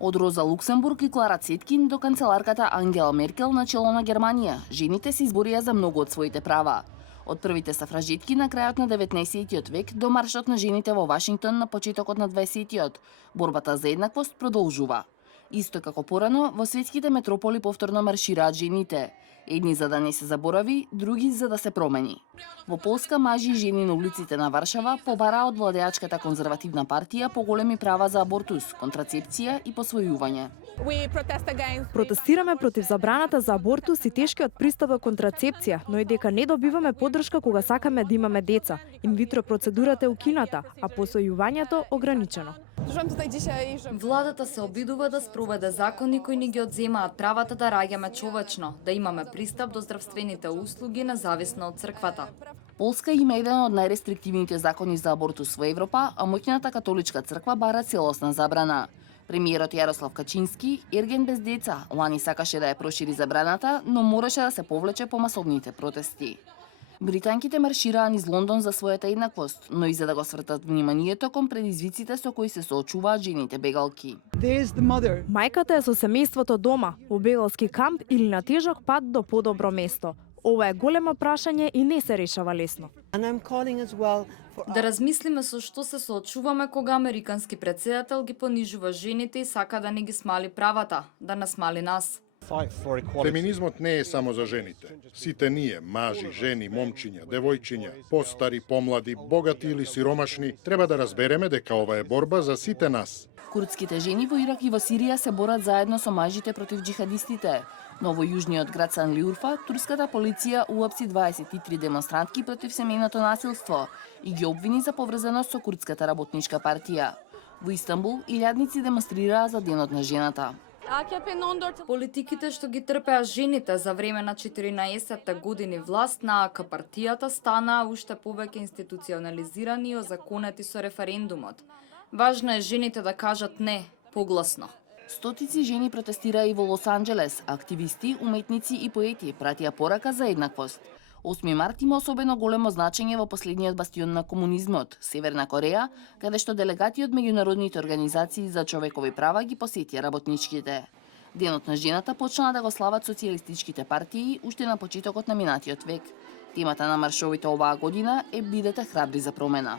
Од Роза Луксембург и Клара Цеткин до канцеларката Ангела Меркел на чело на Германија, жените се изборија за многу од своите права. Од првите сафражетки на крајот на 19. век до маршот на жените во Вашингтон на почетокот на 20. борбата за еднаквост продолжува. Исто како порано, во светските метрополи повторно маршираат жените. Едни за да не се заборави, други за да се промени. Во Полска мажи и жени на улиците на Варшава побараа од владеачката конзервативна партија поголеми права за абортус, контрацепција и посвојување. Протестираме против забраната за абортус и тешкиот пристап до контрацепција, но и дека не добиваме поддршка кога сакаме да имаме деца. Инвитро процедурата е укината, а посвојувањето ограничено. Владата се обидува да спроведе закони кои ни ги одземаат правата да раѓаме човечно, да имаме пристап до здравствените услуги независно од црквата. Полска има еден од најрестриктивните закони за абортус во Европа, а моќната католичка црква бара целосна забрана. Премиерот Јарослав Качински, ерген без деца, лани сакаше да ја прошири забраната, но мораше да се повлече по масовните протести. Британките маршираа низ Лондон за својата еднаквост, но и за да го свртат вниманието кон предизвиците со кои се соочуваат жените бегалки. Мајката е со семејството дома, во бегалски камп или на тежок пат до подобро место. Ова е големо прашање и не се решава лесно. Да размислиме со што се соочуваме кога американски претседател ги понижува жените и сака да не ги смали правата, да нас смали нас. Феминизмот не е само за жените. Сите ние, мажи, жени, момчиња, девојчиња, постари, помлади, богати или сиромашни, треба да разбереме дека ова е борба за сите нас. Курдските жени во Ирак и во Сирија се борат заедно со мажите против џихадистите. Но во јужниот град Санлиурфа, турската полиција уапси 23 демонстрантки против семејното насилство и ги обвини за поврзаност со Курдската работничка партија. Во Истанбул, илјадници демонстрираа за Денот на жената. Политиките што ги трпеа жените за време на 14-та години власт на АК партијата станаа уште повеќе институционализирани и озаконети со референдумот. Важно е жените да кажат не, погласно. Стотици жени протестираа и во Лос Анџелес, активисти, уметници и поети пратија порака за еднаквост. 8 март има особено големо значење во последниот бастион на комунизмот, Северна Кореја, каде што делегати од меѓународните организации за човекови права ги посетија работничките. Денот на жената почнаа да го слават социјалистичките партии уште на почетокот на минатиот век. Темата на маршовите оваа година е "Бидете храбри за промена".